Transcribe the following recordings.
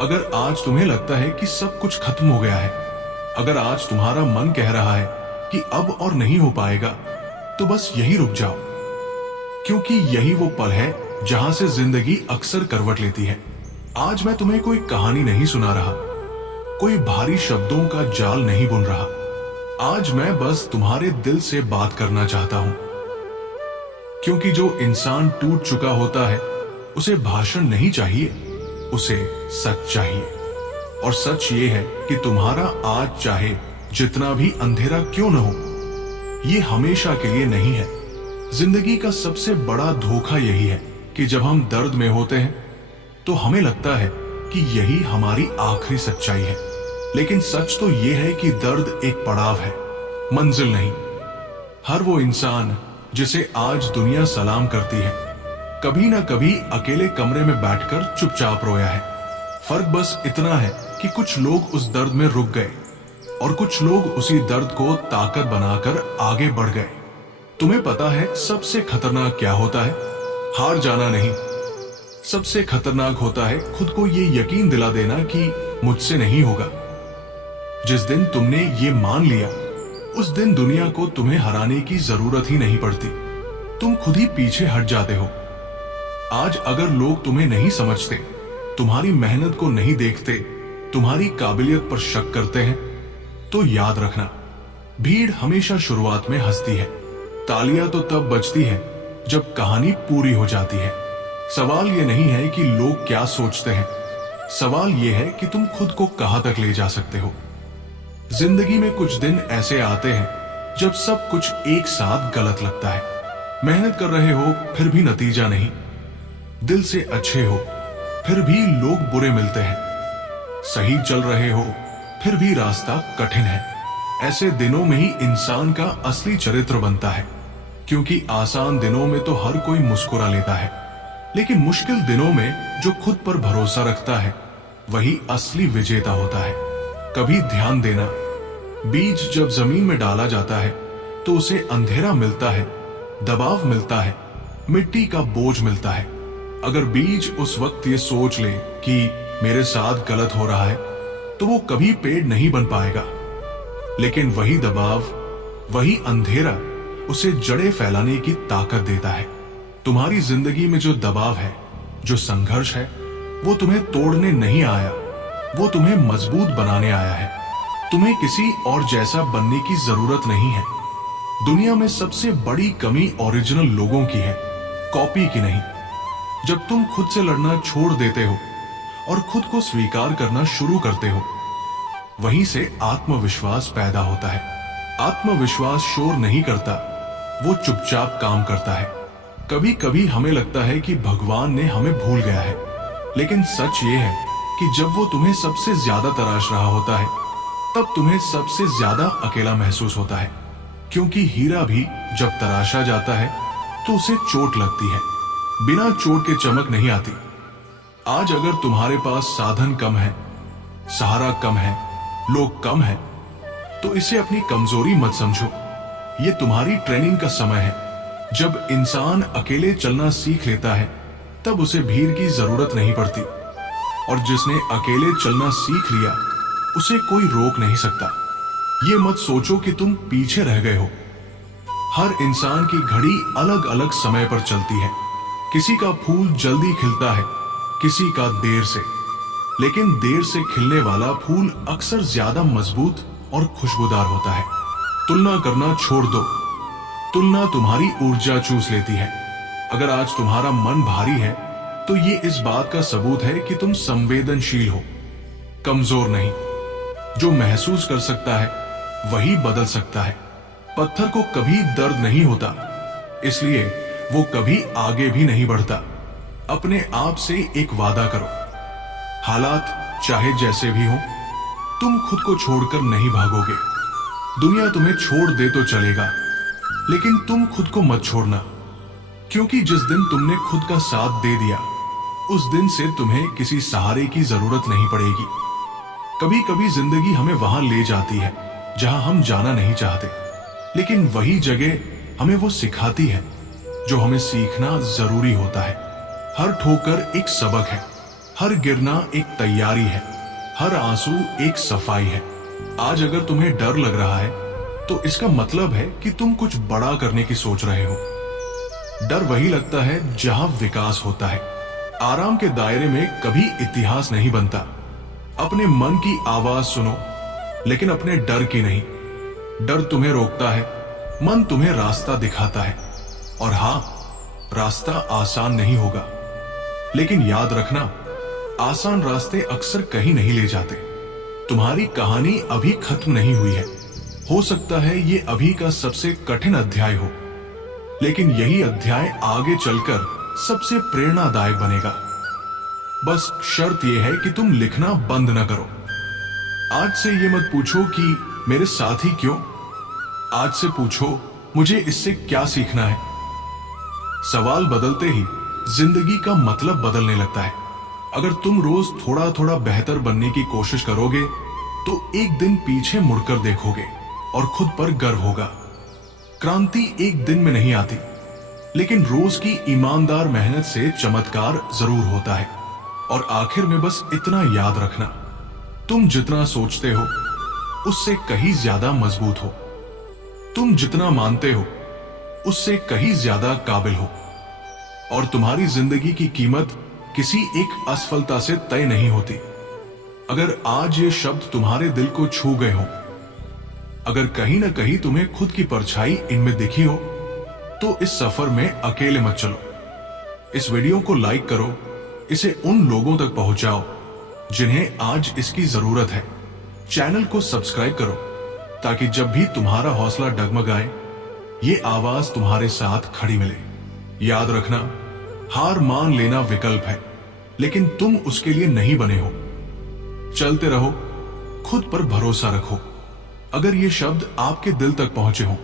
अगर आज तुम्हें लगता है कि सब कुछ खत्म हो गया है, अगर आज तुम्हारा मन कह रहा है कि अब और नहीं हो पाएगा, तो बस यही रुक जाओ, क्योंकि यही वो पल है जहां से जिंदगी अक्सर करवट लेती है। आज मैं तुम्हें कोई कहानी नहीं सुना रहा, कोई भारी शब्दों का जाल नहीं बुन रहा। आज मैं बस तुम्हारे दिल से बात करना चाहता हूं, क्योंकि जो इंसान टूट चुका होता है उसे भाषण नहीं चाहिए, उसे सच चाहिए। और सच ये है कि तुम्हारा आज चाहे जितना भी अंधेरा क्यों न हो, ये हमेशा के लिए नहीं है। जिंदगी का सबसे बड़ा धोखा यही है कि जब हम दर्द में होते हैं तो हमें लगता है कि यही हमारी आखिरी सच्चाई है। लेकिन सच तो ये है कि दर्द एक पड़ाव है, मंजिल नहीं। हर वो इंसान जिसे आज दुनिया सलाम करती है, कभी ना कभी अकेले कमरे में बैठकर चुपचाप रोया है। फर्क बस इतना है कि कुछ लोग उस दर्द में रुक गए और कुछ लोग उसी दर्द को ताकत बनाकर आगे बढ़ गए। तुम्हें पता है सबसे खतरनाक क्या होता है? हार जाना नहीं, सबसे खतरनाक होता है खुद को ये यकीन दिला देना कि मुझसे नहीं होगा। जिस दिन तुमने ये मान लिया, उस दिन दुनिया को तुम्हें हराने की जरूरत ही नहीं पड़ती। तुम खुद ही पीछे हट जाते हो। आज अगर लोग तुम्हें नहीं समझते, तुम्हारी मेहनत को नहीं देखते, तुम्हारी काबिलियत पर शक करते हैं, तो याद रखना, भीड़ हमेशा शुरुआत में हंसती है। तालियां तो तब बजती है जब कहानी पूरी हो जाती है। सवाल यह नहीं है कि लोग क्या सोचते हैं, सवाल यह है कि तुम खुद को कहां तक ले जा सकते हो। जिंदगी में कुछ दिन ऐसे आते हैं जब सब कुछ एक साथ गलत लगता है। मेहनत कर रहे हो फिर भी नतीजा नहीं, दिल से अच्छे हो फिर भी लोग बुरे मिलते हैं, सही चल रहे हो फिर भी रास्ता कठिन है। ऐसे दिनों में ही इंसान का असली चरित्र बनता है, क्योंकि आसान दिनों में तो हर कोई मुस्कुरा लेता है, लेकिन मुश्किल दिनों में जो खुद पर भरोसा रखता है वही असली विजेता होता है। कभी ध्यान देना, बीज जब जमीन में डाला जाता है तो उसे अंधेरा मिलता है, दबाव मिलता है, मिट्टी का बोझ मिलता है। अगर बीज उस वक्त ये सोच ले कि मेरे साथ गलत हो रहा है, तो वो कभी पेड़ नहीं बन पाएगा। लेकिन वही दबाव, वही अंधेरा उसे जड़ें फैलाने की ताकत देता है। तुम्हारी जिंदगी में जो दबाव है, जो संघर्ष है, वो तुम्हें तोड़ने नहीं आया, वो तुम्हें मजबूत बनाने आया है। तुम्हें किसी और जैसा बनने की जरूरत नहीं है। दुनिया में सबसे बड़ी कमी ओरिजिनल लोगों की है, कॉपी की नहीं। जब तुम खुद से लड़ना छोड़ देते हो और खुद को स्वीकार करना शुरू करते हो, वहीं से आत्मविश्वास पैदा होता है। आत्मविश्वास शोर नहीं करता, वो चुपचाप काम करता है। कभी कभी हमें लगता है कि भगवान ने हमें भूल गया है, लेकिन सच ये है कि जब वो तुम्हें सबसे ज्यादा तराश रहा होता है, तब तुम्हें सबसे ज्यादा अकेला महसूस होता है। क्योंकि हीरा भी जब तराशा जाता है तो उसे चोट लगती है, बिना चोट के चमक नहीं आती। आज अगर तुम्हारे पास साधन कम है, सहारा कम है, लोग कम है, तो इसे अपनी कमजोरी मत समझो। ये तुम्हारी ट्रेनिंग का समय है। जब इंसान अकेले चलना सीख लेता है, तब उसे भीड़ की जरूरत नहीं पड़ती। और जिसने अकेले चलना सीख लिया, उसे कोई रोक नहीं सकता। ये मत सोचो कि तुम पीछे रह गए हो। हर इंसान की घड़ी अलग अलग समय पर चलती है। किसी का फूल जल्दी खिलता है, किसी का देर से, लेकिन देर से खिलने वाला फूल अक्सर ज्यादा मजबूत और खुशबूदार होता है। तुलना करना छोड़ दो, तुलना तुम्हारी ऊर्जा चूस लेती है। अगर आज तुम्हारा मन भारी है, तो ये इस बात का सबूत है कि तुम संवेदनशील हो, कमजोर नहीं। जो महसूस कर सकता है वही बदल सकता है। पत्थर को कभी दर्द नहीं होता, इसलिए वो कभी आगे भी नहीं बढ़ता। अपने आप से एक वादा करो, हालात चाहे जैसे भी हो, तुम खुद को छोड़कर नहीं भागोगे। दुनिया तुम्हें छोड़ दे तो चलेगा, लेकिन तुम खुद को मत छोड़ना, क्योंकि जिस दिन तुमने खुद का साथ दे दिया, उस दिन से तुम्हें किसी सहारे की जरूरत नहीं पड़ेगी। कभी कभी जिंदगी हमें वहां ले जाती है जहां हम जाना नहीं चाहते, लेकिन वही जगह हमें वो सिखाती है जो हमें सीखना जरूरी होता है। हर ठोकर एक सबक है, हर गिरना एक तैयारी है, हर आंसू एक सफाई है। आज अगर तुम्हें डर लग रहा है तो इसका मतलब है कि तुम कुछ बड़ा करने की सोच रहे हो। डर वही लगता है जहां विकास होता है। आराम के दायरे में कभी इतिहास नहीं बनता। अपने मन की आवाज सुनो, लेकिन अपने डर की नहीं। डर तुम्हें रोकता है, मन तुम्हें रास्ता दिखाता है। और हां, रास्ता आसान नहीं होगा, लेकिन याद रखना, आसान रास्ते अक्सर कहीं नहीं ले जाते। तुम्हारी कहानी अभी खत्म नहीं हुई है। हो सकता है ये अभी का सबसे कठिन अध्याय हो, लेकिन यही अध्याय आगे चलकर सबसे प्रेरणादायक बनेगा। बस शर्त यह है कि तुम लिखना बंद न करो। आज से ये मत पूछो कि मेरे साथी क्यों, आज से पूछो मुझे इससे क्या सीखना है। सवाल बदलते ही जिंदगी का मतलब बदलने लगता है। अगर तुम रोज थोड़ा थोड़ा बेहतर बनने की कोशिश करोगे तो एक दिन पीछे मुड़कर देखोगे और खुद पर गर्व होगा। क्रांति एक दिन में नहीं आती, लेकिन रोज की ईमानदार मेहनत से चमत्कार जरूर होता है। और आखिर में बस इतना याद रखना, तुम जितना सोचते हो उससे कहीं ज्यादा मजबूत हो। तुम जितना मानते हो उससे कहीं ज्यादा काबिल हो। और तुम्हारी जिंदगी की कीमत किसी एक असफलता से तय नहीं होती। अगर आज ये शब्द तुम्हारे दिल को छू गए हो, अगर कहीं ना कहीं तुम्हें खुद की परछाई इनमें दिखी हो, तो इस सफर में अकेले मत चलो। इस वीडियो को लाइक करो, इसे उन लोगों तक पहुंचाओ जिन्हें आज इसकी जरूरत है। चैनल को सब्सक्राइब करो ताकि जब भी तुम्हारा हौसला डगमगाए, ये आवाज तुम्हारे साथ खड़ी मिले। याद रखना, हार मान लेना विकल्प है, लेकिन तुम उसके लिए नहीं बने हो। चलते रहो, खुद पर भरोसा रखो। अगर ये शब्द आपके दिल तक पहुंचे हों,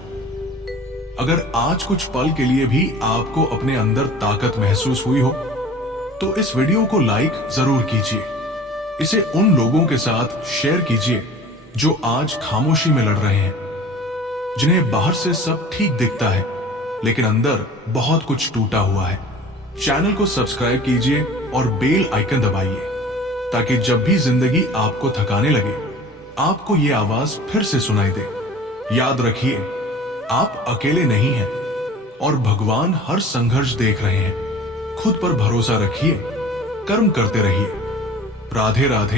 अगर आज कुछ पल के लिए भी आपको अपने अंदर ताकत महसूस हुई हो, तो इस वीडियो को लाइक जरूर कीजिए। इसे उन लोगों के साथ शेयर कीजिए जो आज खामोशी में लड़ रहे हैं, जिन्हें बाहर से सब ठीक दिखता है लेकिन अंदर बहुत कुछ टूटा हुआ है। चैनल को सब्सक्राइब कीजिए और बेल आइकन दबाइए ताकि जब भी जिंदगी आपको थकाने लगे, आपको ये आवाज फिर से सुनाई दे। याद रखिए, आप अकेले नहीं हैं और भगवान हर संघर्ष देख रहे हैं। खुद पर भरोसा रखिए, कर्म करते रहिए। राधे राधे।